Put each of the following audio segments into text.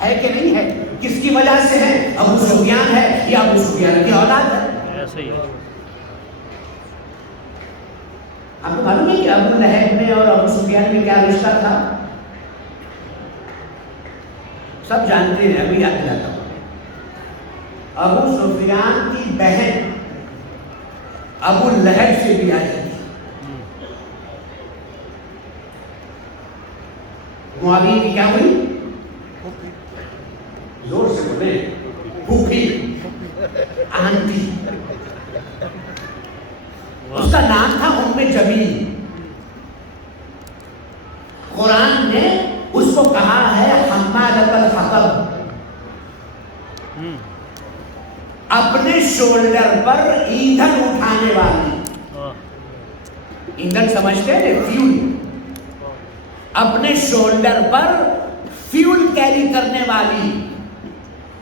ہے کہ نہیں ہے؟ کس کی وجہ سے ہے؟ ابو سفیان ہے یا ابو سفیان کی اولاد ہے؟ ایسے ہی ہے. آپ کو معلوم ہے کہ ابو لہب میں اور ابو سفیان میں کیا رشتہ تھا؟ سب جانتے ہیں، ابھی یاد دلاتا ہوں. ابو سفیان کی بہن ابو لہب سے بھی آئی تھی. معاویہ کی کیا ہوئی؟ زور سے بولے. پھوپھی، آنٹی. اس کا نام تھا ام جمیل. قرآن نے اس کو کہا ہے حمالۃ الحطب، اپنے شولڈر پر ایندھن اٹھانے والی. ایندھن سمجھتے ہیں؟ فیول. اپنے شولڈر پر فیول کیری کرنے والی.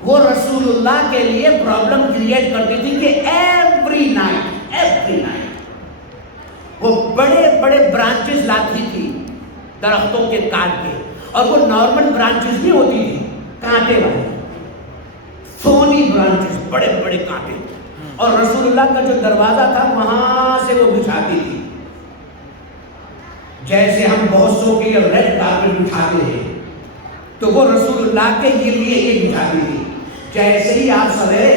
وہ رسول اللہ کے لیے پرابلم کریٹ کرتی تھی کہ ایوری نائٹ وہ بڑے بڑے برانچز لاتی تھی درختوں کے کاٹ کے، اور وہ نارمل برانچز نہیں ہوتی تھی، کانٹے والی سونی برانچز، بڑے بڑے کانٹے. اور رسول اللہ کا جو دروازہ تھا وہاں سے وہ بچھاتی تھی. جیسے ہم بہت سو کے ریڈ کارپیٹ بچھاتے ہیں تو وہ رسول اللہ کے لیے یہ بچھاتی تھی. جیسے ہی آپ سویرے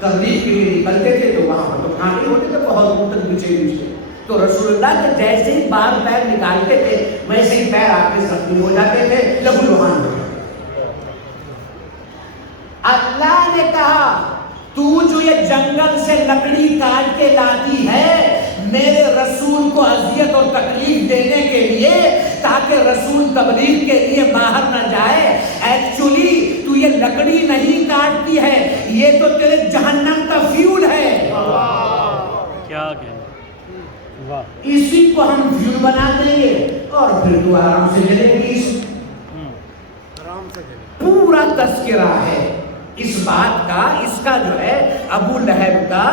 تبلیغ کے لیے نکلتے تھے تو وہاں پر تو کانٹے ہوتے تھے بہت دور تک بچھے بچھے. تو رسول اللہ کے جیسے ہی بار پیر نکالتے تھے ویسے ہی پیر آپ کے زخمی ہو جاتے تھے، لہو لہان ہو جاتے تھے. اللہ نے کہا تو جو یہ جنگل سے لکڑی کاٹ کے لاتی ہے میرے رسول کو اذیت اور تکلیف دینے کے لیے تاکہ رسول تبلیغ کے لیے باہر نہ جائے، ایکچولی تو یہ لکڑی نہیں کاٹتی ہے، یہ تو تیرے جہنم کا فیول ہے. کیا کہنا. اسی کو ہم فیول بنا دیں گے اور پھر تو آرام سے جلے گی. پورا تذکرہ ہے اس بات کا، اس کا جو ہے ابو لہب کا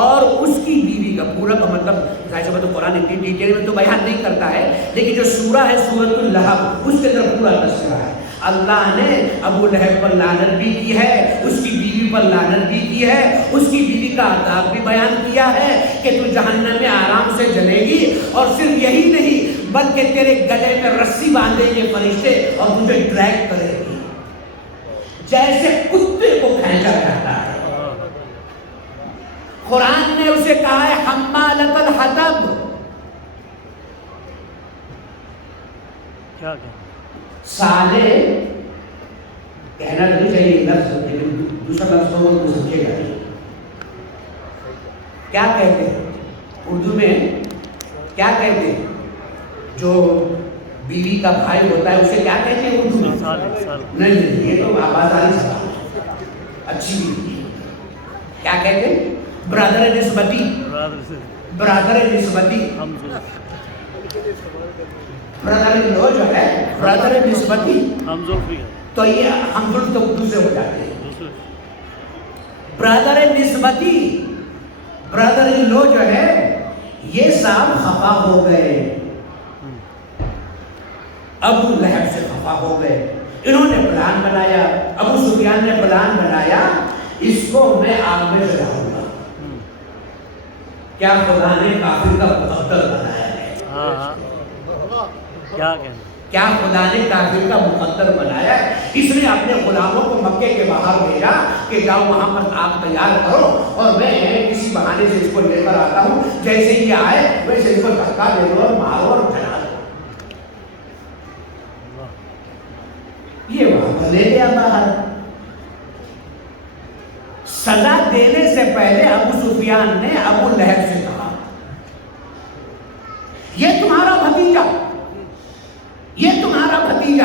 اور اس کی بیوی کا پورا کا مطلب ظاہر سی بات ہے قرآن اتنی ڈیٹیل میں تو بیان نہیں کرتا ہے، لیکن جو سورہ ہے سورۃ اللہب اس کے اندر پورا تذکرہ ہے. اللہ نے ابو لہب پر لعنت بھی کی ہے، اس کی بیوی پر لعنت بھی کی ہے، اس کی بیوی کا عذاب بھی بیان کیا ہے کہ تو جہنم میں آرام سے جلے گی. اور صرف یہی نہیں بلکہ تیرے گلے میں رسی باندھیں گے فرشتے اور تجھے ڈریگ کرے گی جیسے کتے کو کھینچا جاتا ہے. قرآن نے اسے کہا ہے حمالۃ الحطب. کیا کہنا. سالے کہنا نہیں چاہیے لفظ، لیکن دوسرا لفظ ہو تو سمجھے گا. کیا کہتے ہیں اردو میں؟ کیا کہتے ہیں جو بیوی کا بھائی ہوتا ہے اسے کیا کہتے ہیں اردو میں؟ نہیں یہ تو آواز آ رہی سوال. اچھی بیوی کیا کہتے ہیں؟ برادر نسبتی. برادر نسبتی برادر لو جو ہے برادر نسبتی تو یہ ہم تو اردو سے ہو جاتے ہیں. برادر نسبتی برادر لو جو ہے یہ صاحب خفا ہو گئے، ابو لہب سے خفا ہو گئے. انہوں نے پلان بنایا، ابو سفیان نے پلان بنایا اس کو میں آگ میں جلاؤں گا. کیا خدا نے کافر کا مقدر بنایا ہے؟ کیا خدا نے کافر کا مقدر بنایا ہے؟ اس نے اپنے غلاموں کو مکے کے باہر بھیجا کہ جاؤ وہاں پر آگ تیار کرو اور میں کسی بہانے سے اس کو لے کر آتا ہوں، جیسے ہی آئے ویسے اس کو دھکا دے دو اور مارو اور جلا دو. یہ وہاں پر لے گیا باہر. سزا دینے سے پہلے ابو سفیان نے ابو لہب سے کہا یہ تمہارا بھتیجا، یہ تمہارا بھتیجا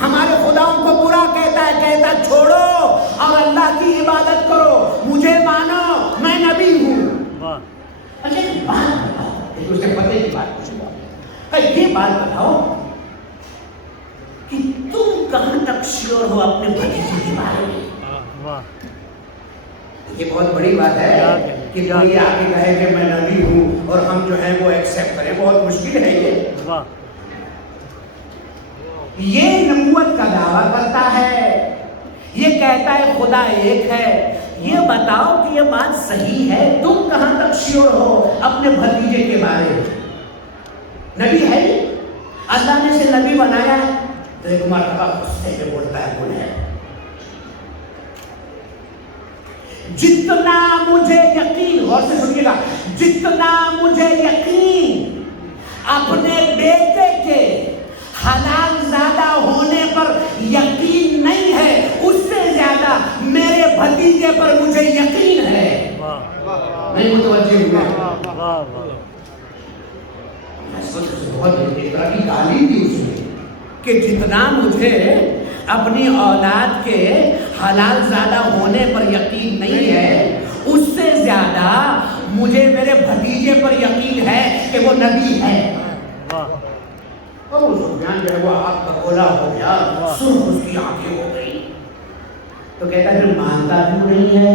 ہمارے خداؤں کو برا کہتا ہے، کہتا چھوڑو اور اللہ کی عبادت کرو، مجھے مانو میں نبی ہوں. اچھا ایک بات بتاؤ، اس کے پتے کی بات پوچھو، یہ بات بتاؤ کہ تم کہاں تک شیور ہو اپنے بھتیجے کے بارے میں؟ یہ بہت بڑی بات ہے کہ کوئی آ کے کہے کہ میں نبی ہوں اور ہم جو ہیں وہ ایکسیپٹ کریں، بہت مشکل ہے. یہ نبوت کا دعویٰ کرتا ہے خدا ایک ہے، یہ بتاؤ کہ یہ بات صحیح ہے؟ تم کہاں تک شیور ہو اپنے بھتیجے کے بارے میں؟ نبی ہے، اللہ نے اسے نبی بنایا ہے، تو ایک مرتبہ غصے میں بولتا ہے بولے جتنا مجھے یقین، غور سے سنیے گا، جتنا مجھے یقین اپنے بیٹے کے حلال زادہ ہونے پر یقین نہیں ہے، اس سے زیادہ میرے بھتیجے پر مجھے یقین ہے۔ نہیں متوجہ ہوا؟ بہت ایک طرح کی گالی دی اس نے کہ جتنا مجھے اپنی اولاد کے حلال زادہ ہونے پر یقین نہیں ہے، اس سے زیادہ مجھے میرے بھتیجے پر یقین ہے کہ وہ نبی ہے۔ ابو سفیان جو ہے وہ آگ کا گولا ہو گیا، سرخ اس کی آنکھیں ہو گئی، تو کہتا ہے پھر مانتا کیوں نہیں ہے؟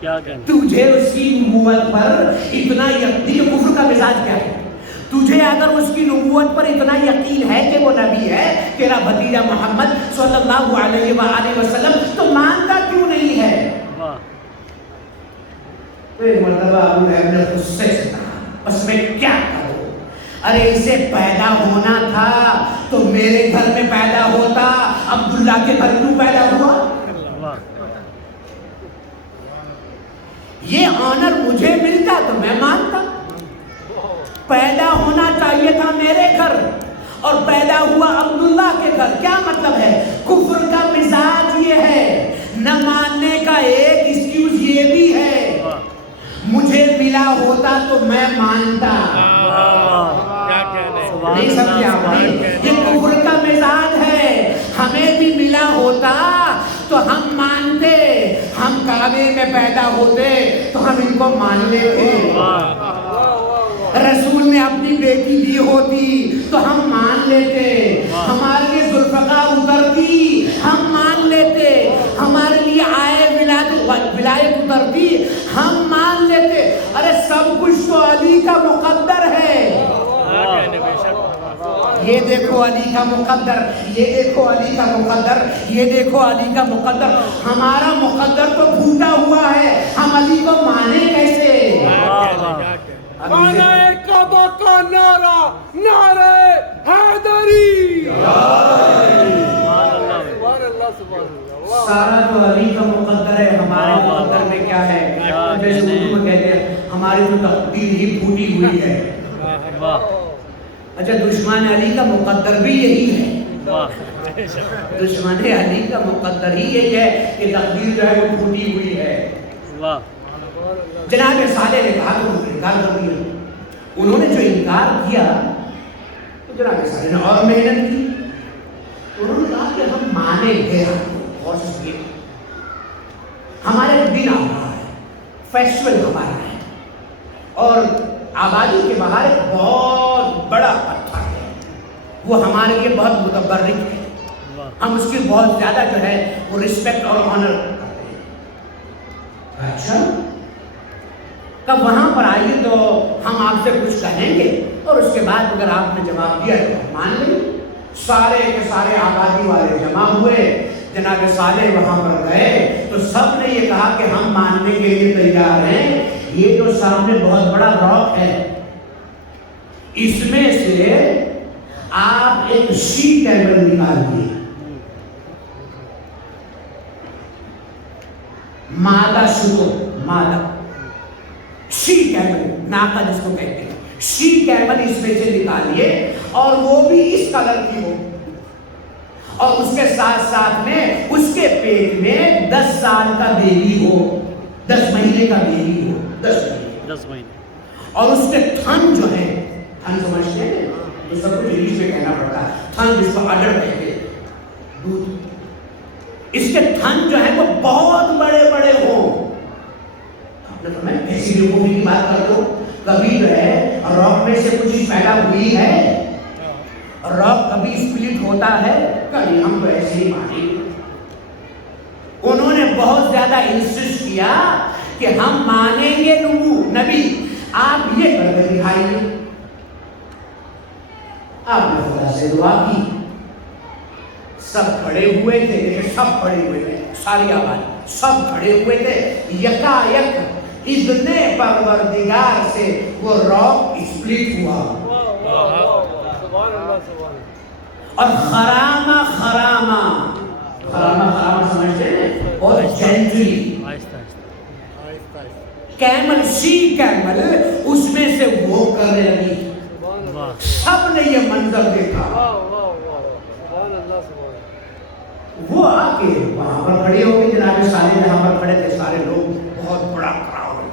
کیا کہنا تجھے اس کی نبوت پر اتنا یقین، کفر کا مزاج کیا ہے؟ تجھے اگر اس کی نبوت پر اتنا یقین ہے کہ وہ نبی ہے، تیرا بھتیجا محمد صلی اللہ علیہ وآلہ وسلم، تو مانتا کیوں نہیں ہے؟ تو ایک مرتبہ ابو لہب نے غصے سے کہا بس میں کیا کروں، ارے اسے پیدا ہونا تھا تو میرے گھر میں پیدا ہوتا، عبداللہ کے گھر کیوں پیدا ہوا؟ یہ آنر مجھے ملتا تو میں مانتا، پیدا ہونا چاہیے تھا میرے گھر اور پیدا ہوا عبداللہ کے گھر۔ کیا مطلب ہے؟ کفر کا مزاج یہ ہے، نہ ماننے کا ایک ایکسکیوز یہ بھی ہے، مجھے ملا ہوتا تو میں مانتا۔ نہیں سمجھے آپ نے؟ یہ کفر کا مزاج ہے، ہمیں بھی ملا ہوتا تو ہم مانتے، ہم کعبے میں پیدا ہوتے تو ہم ان کو مان لیتے، رسول نے اپنی بیٹی دی ہوتی تو ہم مان لیتے، ہمارے لیے ذوالفقار اترتی ہم مان لیتے، ہمارے لیے آئے ولایت اترتی ہم مان لیتے۔ ارے سب کچھ تو علی کا مقدر ہے، یہ دیکھو علی کا مقدر، یہ دیکھو علی کا مقدر، یہ دیکھو علی کا مقدر۔ ہمارا مقدر تو پھوٹا ہوا ہے، ہم علی کو مانے کیسے؟ نعرہ کعبہ کا نعرہ، نعرہ حیدری، سارا تو علی کا مقدر ہے، ہمارے مقدر میں کیا ہے؟ جیسے اردو میں کہتے ہیں ہماری تو تقدیر ہی پھوٹی ہوئی ہے۔ اچھا دشمن علی کا مقدر بھی یہی ہے، دشمن علی کا مقدر ہی یہی ہے کہ تقدیر جو ہے وہ پھوٹی ہوئی ہے۔ جناب صالح نے کہا تو انکار کر دیا، انہوں نے جو انکار کیا تو جناب صالح نے اور محنت کی، انہوں نے کہا کہ ہم مانیں گے، اور ہمارے دن آ رہا ہے، فیسٹیول ہمارا ہے، اور آبادی کے باہر ایک بہت بڑا پتھر ہے، وہ ہمارے لیے بہت متبرک ہے، ہم اس کی بہت زیادہ جو ہے وہ رسپیکٹ اور آنر کرتے ہیں۔ اچھا کب وہاں پر آئیے تو ہم آپ سے کچھ کہیں گے، اور اس کے بعد اگر آپ نے جواب دیا تو مان لیں۔ سارے کے سارے آبادی والے جمع ہوئے، جناب صالح وہاں پر گئے تو سب نے یہ کہا کہ ہم ماننے کے لیے تیار ہیں، یہ جو سامنے بہت بڑا راک ہے، اس میں سے آپ ایک شی کیمل نکال دیے، مادہ شکر، مادہ شی کیمل، ناقہ جس کو کہتے ہیں، شی کیمل اس میں سے نکالیے، اور وہ بھی اس کلر کی ہو، اور اس کے ساتھ ساتھ میں اس کے پیٹ میں 10 سال کا بیبی ہو، 10 مہینے کا بیبی ہو، 10 مہینے، اور اس کے تھن جو ہے، تھن سمجھتے ہیں تو سب کچھ انگلش میں کہنا پڑتا ہے، تھن جس کو اڈر کہتے ہیں، دودھ، اس کے تھن جو ہے وہ بہت بڑے بڑے ہوں۔ میں ایسی لوگوں کی بات کرتا ہوں، کبھی جو ہے راک میں سے کچھ پیدا ہوئی ہے، راک کبھی سپلٹ ہوتا ہے، کبھی ہم تو ایسے ہی مانیں۔ انہوں نے بہت زیادہ انسسٹ کیا کہ ہم مانیں گے نبی، آپ یہ کر کے دکھائیے۔ آپ نے خدا سے دعا کی، سب کھڑے ہوئے تھے، سب کھڑے ہوئے تھے، ساری آواز سب کھڑے ہوئے تھے، یکایک اذن پروردگار سے وہ راک اسپلٹ ہوا اور خرامہ خرامہ سمجھتے ہیں، بہت جینٹلی کیمل سی کیمل اس میں سے وہ کرنے لگی. سب نے یہ منظر دیکھا. وہ آ کے وہاں پر کھڑے ہو گئے، جناب صالح جہاں پر کھڑے تھے سارے لوگ، بہت بڑا کراؤڈ.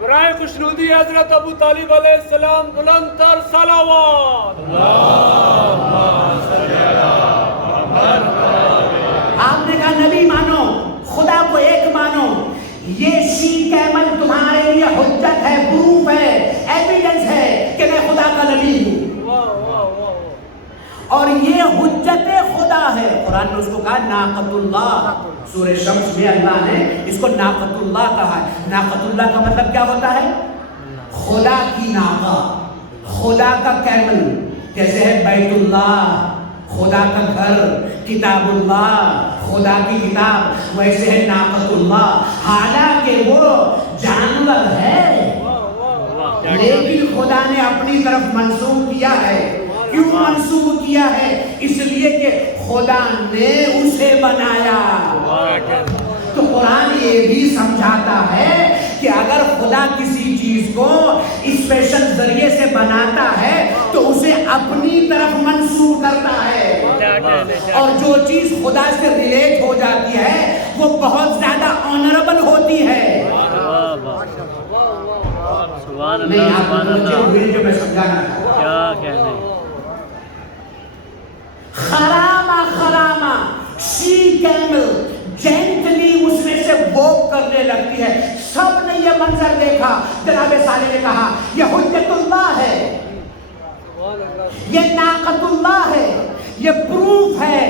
برائے خوشنودی حضرت ابو طالب علیہ السلام بلند تر صلوات. آپ نے کہا نبی مانو، خدا کو ایک مانو. یہ شی کیمل تمہارے لیے حجت ہے، پروف ہے، ایویڈنس ہے کہ میں خدا کا نبی ہوں، اور یہ حجت خدا ہے. قرآن نے اس کو کہا ناقۃ اللہ. سورہ شمس میں اللہ نے اس کو ناقۃ اللہ کہا ہے. ناقۃ اللہ کا مطلب کیا ہوتا ہے؟ خدا کی ناقہ، خدا کا کیمل. جیسے ہے بیت اللہ خدا کا گھر، کتاب اللہ خدا کی کتاب، ویسے ہے ناقۃ اللہ. حالانکہ وہ جانور ہے لیکن خدا نے اپنی طرف منسوب کیا ہے. کیوں منسوب کیا ہے؟ اس لیے کہ خدا نے اسے بنایا. تو قرآن یہ بھی سمجھاتا ہے کہ اگر خدا کسی چیز کو اسپیشل ذریعے سے بناتا ہے تو اسے اپنی طرف منسوب کرتا ہے، اور جو چیز خدا سے ریلیٹ ہو جاتی ہے وہ بہت زیادہ آنریبل ہوتی ہے. نہیں آپ جو میں سمجھانا کیا کہنے. خرامہ خرامہ شی کیمل جینٹلی اس میں سے ووک کرنے لگتی ہے. سب نے یہ منظر دیکھا. جناب صالح نے کہا یہ حجت اللہ ہے، یہ ناقۃ اللہ ہے، یہ پروف ہے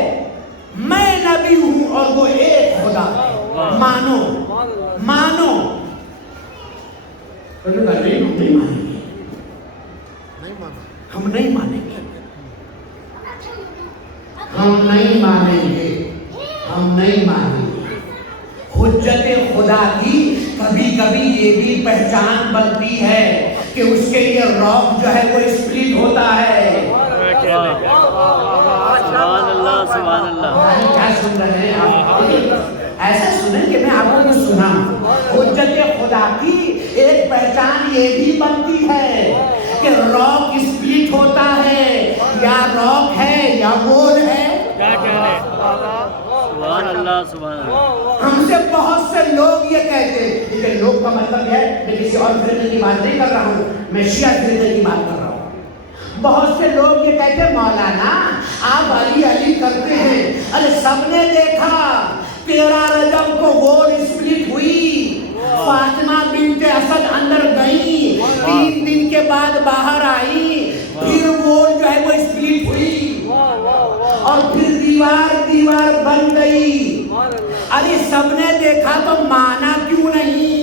میں نبی ہوں اور وہ ایک خدا ہے. مانو مانو. ہم نہیں مانیں گے، ہم نہیں مانیں گے، ہم نہیں مانیں گے. حجت خدا کی کبھی کبھی یہ بھی پہچان بنتی ہے کہ اس کے لیے راک جو ہے وہ اسپلٹ ہوتا ہے. سبحان اللہ سبحان اللہ. کیا سن رہے ہیں آپ؟ ایسا سنیں کہ میں آپ کو بھی سنا. حجت خدا کی ایک پہچان یہ بھی بنتی ہے کہ راک اسپلٹ ہوتا ہے، یا راک ہے یا وول ہے. سبحان اللہ سبحان اللہ. ہم سے بہت سے لوگ یہ کہتے ہیں، لیکن لوگ کا مطلب ہے میں کسی اور فرقے کی بات نہیں کر رہا ہوں، میں شیعہ فرقے کی بات کر رہا ہوں. بہت سے لوگ یہ کہتے ہیں مولانا آپ علی علی کرتے ہیں. ارے سب نے دیکھا 13 رجب کو وول اسپلٹ ہوئی، فاطمہ بنت اسد اندر گئی، 3 دن کے بعد باہر آئی، پھر وول جو ہے وہ اسپلٹ ہوئی اور پھر دیوار بن گئی. ارے سب نے دیکھا تو مانا کیوں نہیں؟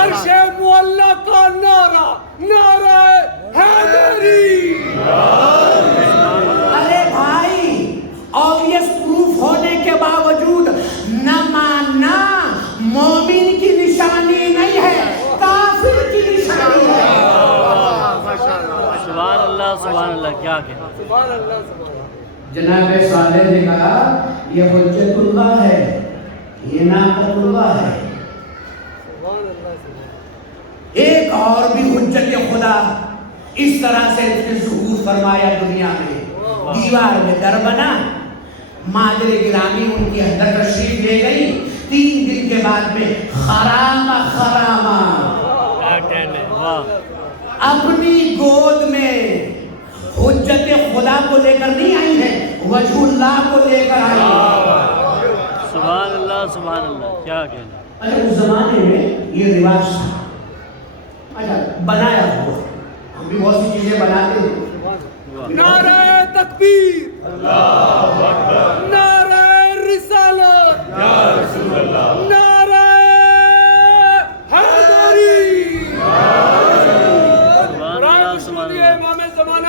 عرش معلیٰ کا نعرہ، نعرہ حیدری. ارے بھائی obvious proof ہونے کے باوجود نہ ماننا مومن کی نشانی نہیں ہے، کافر کی نشانی ہے. سبحان اللہ سبحان اللہ. کیا کہنا. جناب صالح نے کہا یہ حجت اللہ ہے، یہ ناقۃ اللہ ہے. ایک اور بھی حجت خدا اس طرح سے اس نے ظہور فرمایا دنیا میں. دیوار میں در بنا، مادر گرامی ان کی اندر تشریف لے گئی. 3 دن کے بعد میں خرامہ اپنی گود میں حجت خدا کو لے کر نہیں آئی ہے، وجہ اللہ کو لے کر آئی ہے. سبحان اللہ سبحان اللہ. کیا کہنا. اچھا اس زمانے میں یہ رواج تھا، اچھا بنایا ہوا. ہم بھی بہت سی چیزیں بناتے ہیں. نعرہ تکبیر، نعرہ رسالت، نعرہ حیدری. برائے خوشنودی امام زمانہ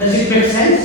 Does it make sense?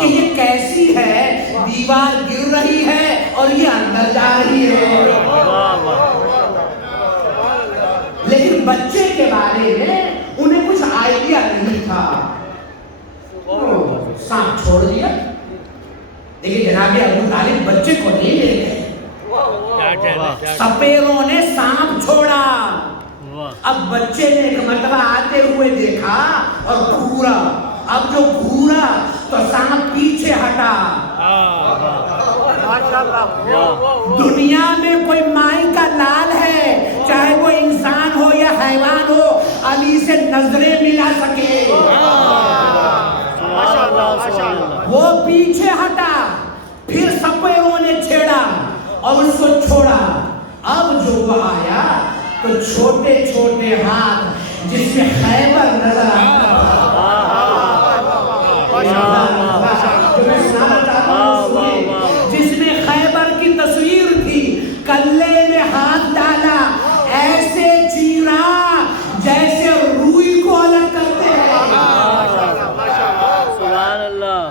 کہ یہ کیسی ہے، دیوار گر رہی ہے اور یہ اندر جا رہی ہے۔ لیکن بچے کے بارے میں انہیں کچھ آئیڈیا نہیں تھا، سانپ چھوڑ دیا۔ لیکن جناب ابو طالب بچے کو نہیں لے گئے، سپیروں نے سانپ چھوڑا۔ اب بچے نے ایک مرتبہ آتے ہوئے دیکھا اور گھورا، اب جو گھورا تو سانپ پیچھے ہٹا۔ دنیا میں کوئی مائی کا لال ہے، چاہے وہ انسان ہو یا حیوان ہو، علی سے نظریں ملا سکے؟ وہ پیچھے ہٹا، پھر سپیروں نے چھیڑا اور اس کو چھوڑا۔ اب جو وہ آیا تو چھوٹے چھوٹے ہاتھ جس میں خیبر نظر آتا جس میں خیبر کی تصویر تھی، کلے میں ہاتھ ڈالا، ایسے چیرا جیسے روئی کو الگ کرتے ہیں۔ سبحان اللہ۔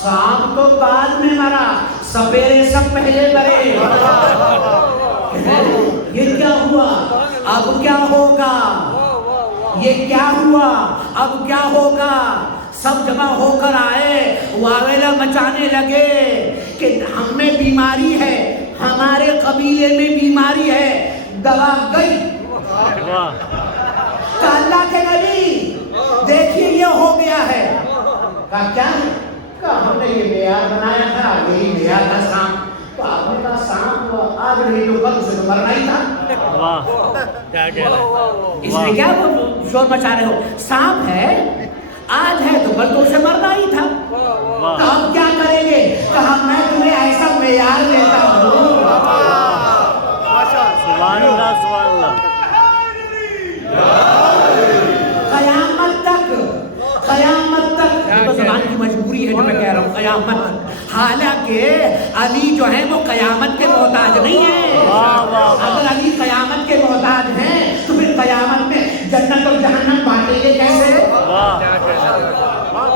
سانپ تو بعد میں مرا، سپیرے سب پہلے مرے۔ یہ کیا ہوا؟ اب کیا ہوگا؟ یہ کیا ہوا؟ اب کیا ہوگا؟ سب جمع ہو کر آئے، واویلا مچانے لگے کہ ہم میں بیماری ہے، ہمارے قبیلے میں بیماری ہے، دوا گئی۔ کہا اللہ کے نبی دیکھیے یہ ہو گیا ہے۔ کہا کیا ہے؟ کہا ہم نے یہ معیار بنایا تھا، یہی معیار تھا سانپ۔ تو آپ نے کہا سانپ آج نہیں تو کل اسے تو مرنا ہی تھا۔ اس میں کیا شور مچا رہے ہو؟ سانپ ہے، آج ہے تو کل تو اسے مرنا ہی تھا، تو اب کیا کریں گے؟ کہا میں تمہیں ایسا معیار دیتا ہوں۔ سبحان اللہ سبحان اللہ۔ قیامت تک تو زبان کی مجبوری ہے جو میں کہہ رہا ہوں، قیامت تک۔ حالانکہ علی جو ہیں وہ قیامت کے محتاج نہیں ہیں۔ اگر علی قیامت کے محتاج ہیں تو پھر قیامت میں جنت اور جہنم بانٹیں گے کیسے؟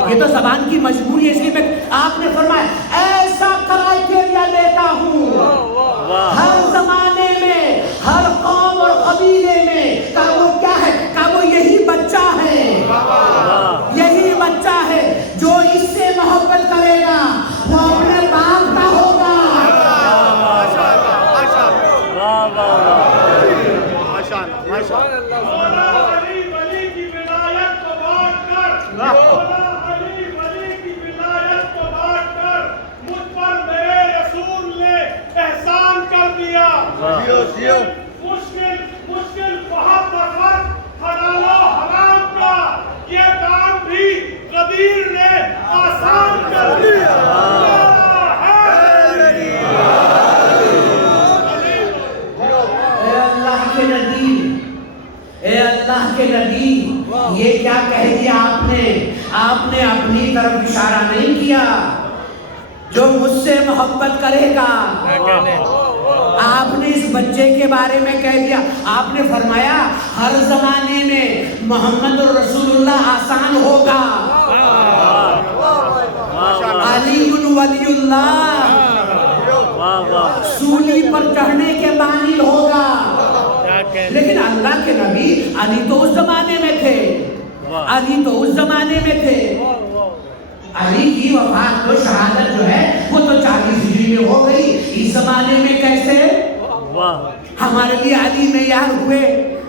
یہ تو زبان کی مجبوری ہے، اس لیے میں آپ نے فرمایا ایسا کرائیٹیریا لیتا ہوں ہر زمانے میں، ہر قوم اور قبیلے میں۔ کہ وہ کیا ہے؟ کہ وہ یہی بچہ ہے، یہی بچہ ہے جو اس سے محبت کرے گا وہ اپنے باپ کا ہوگا۔ علی کی ولایت کو بانٹ کر، علی کی ولایت کو بانٹ کر مجھ پر میرے رسول نے احسان کر دیا۔ مشکل بہت وقت حلال و حرام کا یہ کام بھی غدیر نے آسان کر دیا۔ اے اللہ کے نبی، اے اللہ کے نبی، یہ کیا کہہ دیا آپ نے؟ آپ نے اپنی طرف اشارہ نہیں کیا، جو مجھ سے محبت کرے گا۔ آپ نے اس بچے کے بارے میں کہہ دیا، آپ نے فرمایا ہر زمانے میں محمد رسول اللہ آسان ہوگا، علی ولی اللہ سولی پر چڑھنے کے مانند ہوگا۔ لیکن اللہ کے نبی علی تو اس زمانے میں تھے، علی تو اس زمانے میں تھے۔ علی کی وفات کو شہادت جو ہے وہ تو 40 ہجری میں ہو گئی، اس زمانے میں کیسے؟ ہمارے لیے علی معیار ہوئے،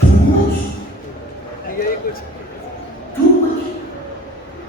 Too much? Too much?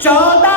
14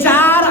4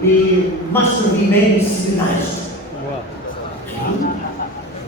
we must remain civilized।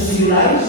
civilized।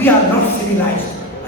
we are not civilized।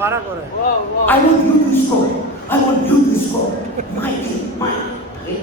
I want you to score, I want you to score, my team, my team।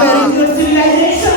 Where is your civilization?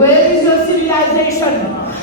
Where is your civilization?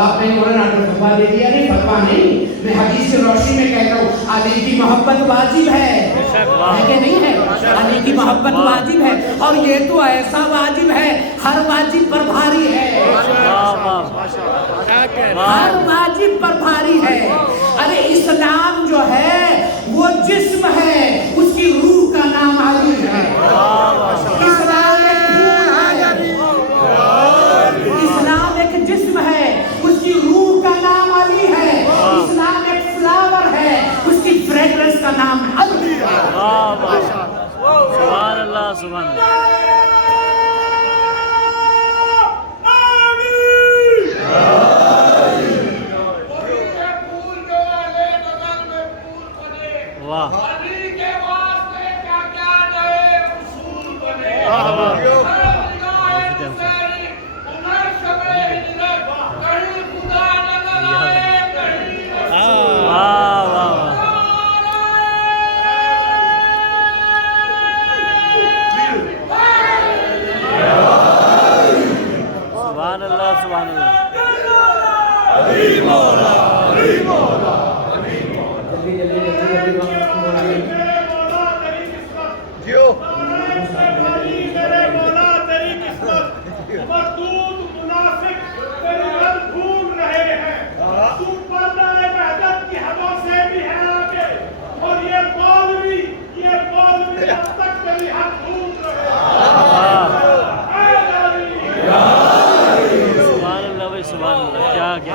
آپ نے مولانا کو فتوا دے دیا؟ نہیں، فتوا نہیں، میں حدیث کی روشنی میں کہتا ہوں علی کی محبت واجب ہے کہ نہیں ہے؟ علی کی محبت واجب ہے، اور یہ تو ایسا واجب ہے ہر واجب پر بھاری ہے، ہر واجب پر بھاری ہے۔ ارے اسلام جو ہے وہ جسم ہے، اس کی روح کا نام علی ہے۔ اسلام ایک پھول ہے، اسلام ایک جسم ہے، اس کی روح کا نام علی ہے۔ اسلام ایک فلاور ہے، اس کی فریگرنس کا نام علی ہے۔ سبحان اللہ سبحان اللہ۔ واہ علی کے واسطے کیا کیا نئے اصول بنے، کہیں خدا نظر آئے کہیں واہ واہ سبحان اللہ سبحان اللہ۔ میرے مولا تیری قسمت، مردود منافق تیری رد ڈھونڈ رہے ہیں، تو پردہ وحدت کی حدوں سے بھی ہے آگے، اور یہ مولوی اب تک تیری حد ڈھونڈ رہے ہیں۔ سبحان اللہ بھائی سبحان اللہ، کیا کیا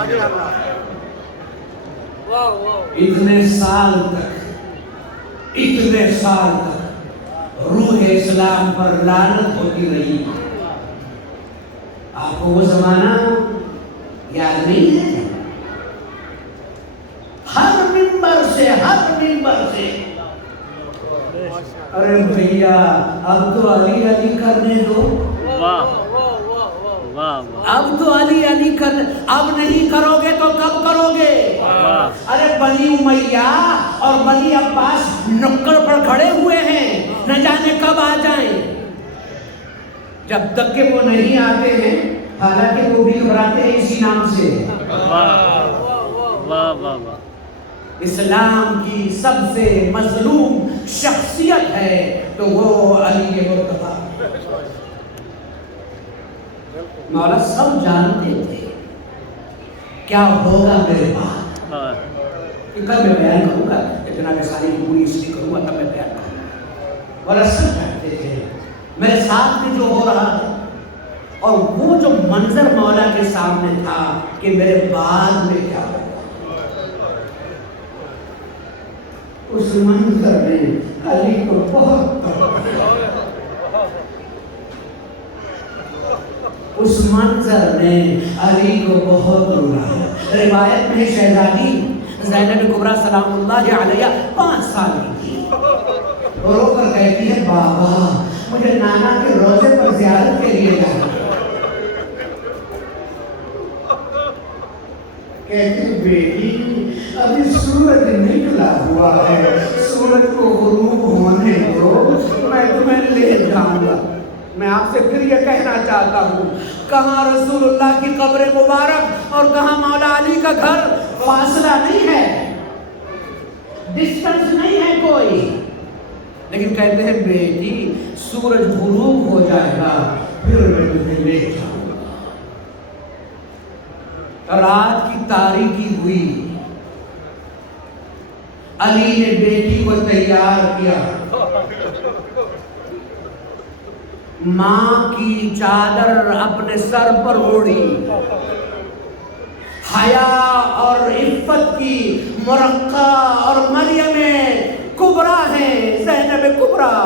اتنے سال تک روح اسلام پر لعنت ہوتی رہی۔ آپ کو وہ زمانہ یاد نہیں ہے؟ ہر منبر سے ارے بھیا اب تو علی علی کرنے دو، واہ واہ واہ اب تو علی علی کر، اب نہیں کرو گے تو کب کرو گے؟ ارے بنی امیہ اور بنی عباس نکڑ پر کھڑے ہوئے ہیں، نہ جانے کب آ جائیں۔ جب تک کہ وہ نہیں آتے ہیں، حالانکہ وہ بھی گھبراتے ہیں اسی نام سے۔ واہ واہ واہ۔ اسلام کی سب سے مظلوم شخصیت ہے تو وہ علی مرتضیٰ۔ مولا سب جانتے تھے کیا ہوگا میرے بعد، کل میں بیان کروں گا، جناب ساری کی پوری ہسٹری کروں گا تب میں بیان کروں گا۔ مولا سب جانتے تھے میرے ساتھ میں جو ہو رہا ہے، اور وہ جو منظر مولا کے سامنے تھا کہ میرے بعد میں کیا ہوگا، اس منظر نے علی کو بہت اس منظر نے علی کو بہت رلایا۔ روایت میں شہزادی زینب کبریٰ سلام اللہ علیہ 5 سال کی تھی، رو کر کہتی ہے بابا مجھے نانا کے روضے پر زیارت کے لیے جانا۔ کہتی بیٹی ابھی سورج نکلا ہوا ہے، سورج کو غروب ہونے دو، میں تمہیں لے جاؤں گا۔ میں آپ سے پھر یہ کہنا چاہتا ہوں، کہاں رسول اللہ کی قبر مبارک اور کہاں مولا علی کا گھر، فاصلہ نہیں ہے، ڈسٹنس نہیں ہے کوئی، لیکن کہتے ہیں بیٹی سورج غروب ہو جائے گا پھر میں تمہیں لے جاؤں گا۔ رات کی تاریکی ہوئی، علی نے بیٹی کو تیار کیا، ماں کی چادر اپنے سر پر اوڑھی، حیا اور عفت کی مرقع اور مریم کبریٰ ہے، زینب کبریٰ۔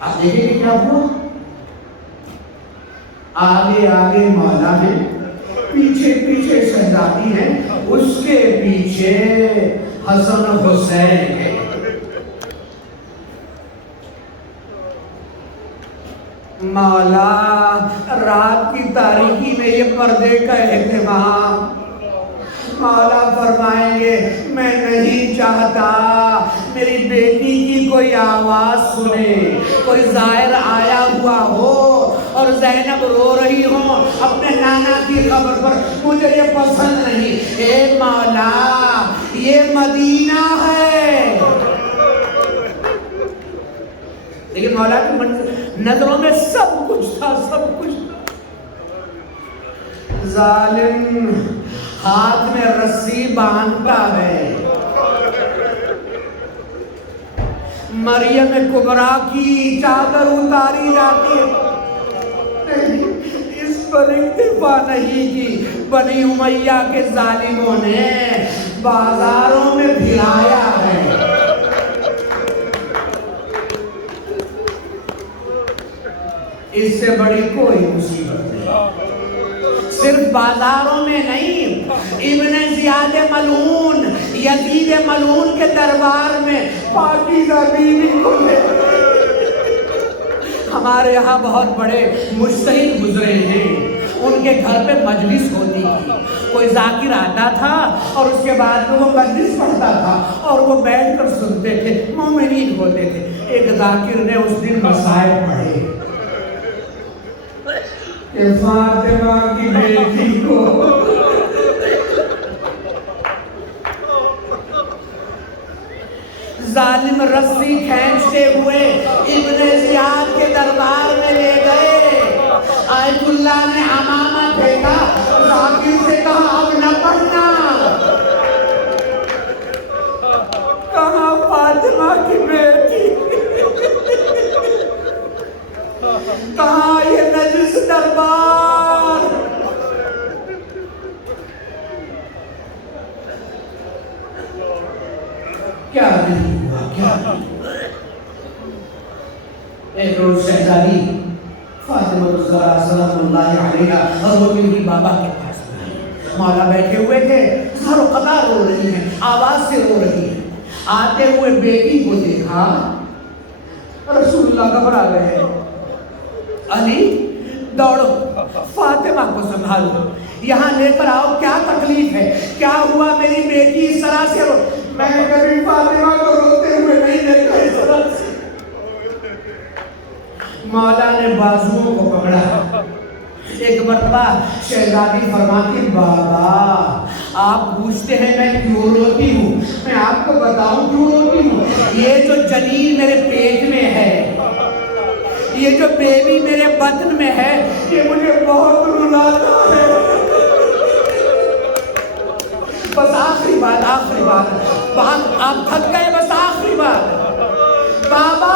آپ دیکھیں کہ کیا ہوا، آگے آگے مولا ہے، پیچھے پیچھے شہزادی ہے، اس کے پیچھے حسن حسین ہے۔ مولا رات کی تاریکی میں یہ پردے کا اہتمام، مولا فرمائیں گے میں نہیں چاہتا میری بیٹی کی کوئی آواز سنے، کوئی زائر آیا ہوا ہو اور اور زینب رو رہی ہوں اپنے نانا کی خبر پر، مجھے یہ پسند نہیں۔ اے مولا یہ مدینہ ہے، لیکن مولا کی نظروں میں سب کچھ تھا، سب کچھ تھا۔ ظالم ہاتھ میں رسی باندھتا ہے، مریم کبریٰ کی چادر اتاری جاتی ہے، اس پر اکتفا نہیں کی، بنی امیہ کے ظالموں نے بازاروں میں پھرایا ہے۔ اس سے بڑی کوئی مصیبت نہیں، صرف بازاروں میں نہیں، ابن زیاد ملعون، یزید ملعون کے دربار میں پاکیزہ بیوی کو لے۔ ہمارے یہاں بہت بڑے مجتہد گزرے ہیں، ان کے گھر پہ مجلس ہوتی تھی، کوئی ذاکر آتا تھا اور اس کے بعد میں وہ مجلس پڑھتا تھا اور وہ بیٹھ کر سنتے تھے، مومنین ہوتے تھے۔ ایک ذاکر نے اس دن مسائل پڑھے کہ فاطمہ کی بیٹی کو ظالم رسی کھینچتے ہوئے ابن زیاد کے دربار میں لے گئے۔ آیت اللہ نے امامہ پھینکا، ذاکر سے کہا اب نہ پڑھنا۔ کہاں فاطمہ کی بیٹی، کہاں یہ نجس دربار؟ کیا نہیں ہوا، کیا نہیں ہوا۔ ایک روز شہزادی فاطمہ الزہرا سلام اللہ علیہا روتی ہوئی بابا کے پاس میں آئی۔ مولا بیٹھے ہوئے تھے، سر و قبا رو رہی ہیں، آواز سے رو رہی ہیں۔ آتے ہوئے بیٹی کو دیکھا، رسول اللہ گھبرا گئے، علی دوڑو فاطمہ کو سنبھالو، یہاں لے کر آؤ، کیا تکلیف ہے، کیا ہوا میری بیٹی اس طرح سے رو؟ میں کبھی فاطمہ کو روتے ہوئے نہیں دیکھا اس طرح سے۔ مولا نے بازوؤں کو پکڑا۔ ایک مرتبہ شہزادی فرماتی، بابا آپ پوچھتے ہیں میں کیوں روتی ہوں، میں آپ کو بتاؤں کیوں روتی ہوں۔ یہ جو جنین میرے پیٹ میں ہے، یہ جو بیبی میرے بطن میں ہے، یہ مجھے بہت رلاتا ہے۔ بس آخری بات، آخری بات، آپ تھک گئے، بس آخری بات، بابا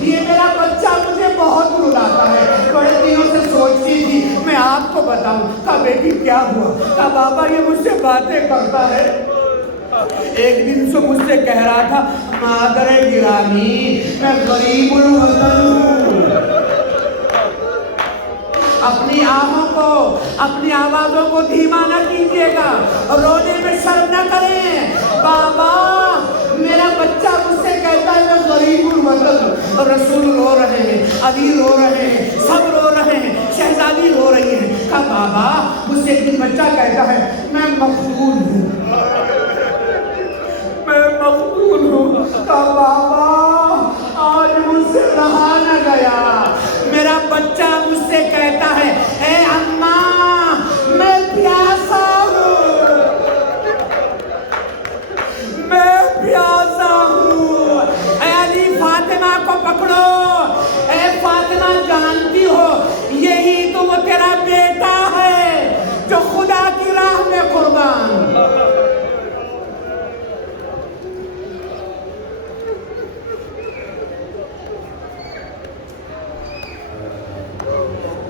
یہ میرا بچہ مجھے بہت رلاتا ہے، بڑے دنوں سے سوچتی تھی میں آپ کو بتاؤں۔ کہا بیٹی کیا ہوا؟ کہا بابا یہ مجھ سے باتیں کرتا ہے۔ ایک دن سے مجھ سے کہہ رہا تھا، مادر گرامی میں غریب الوطن ہوں، اپنی آہوں کو، اپنی آوازوں کو دھیما نہ کیجیے گا، رونے میں شرم نہ کریں۔ بابا میرا بچہ مجھ سے کہتا ہے میں غریب الوطن۔ رسول رو رہے ہیں، علی رو رہے ہیں، سب رو رہے ہیں، شہزادی رو رہی ہیں۔ کہا بابا مجھ سے ایک دن بچہ کہتا ہے میں مقتول ہوں، میں مقتول ہوں۔ کہا بابا آج مجھ سے رہا نہ گیا، میرا بچہ مجھ سے کہتا ہے اے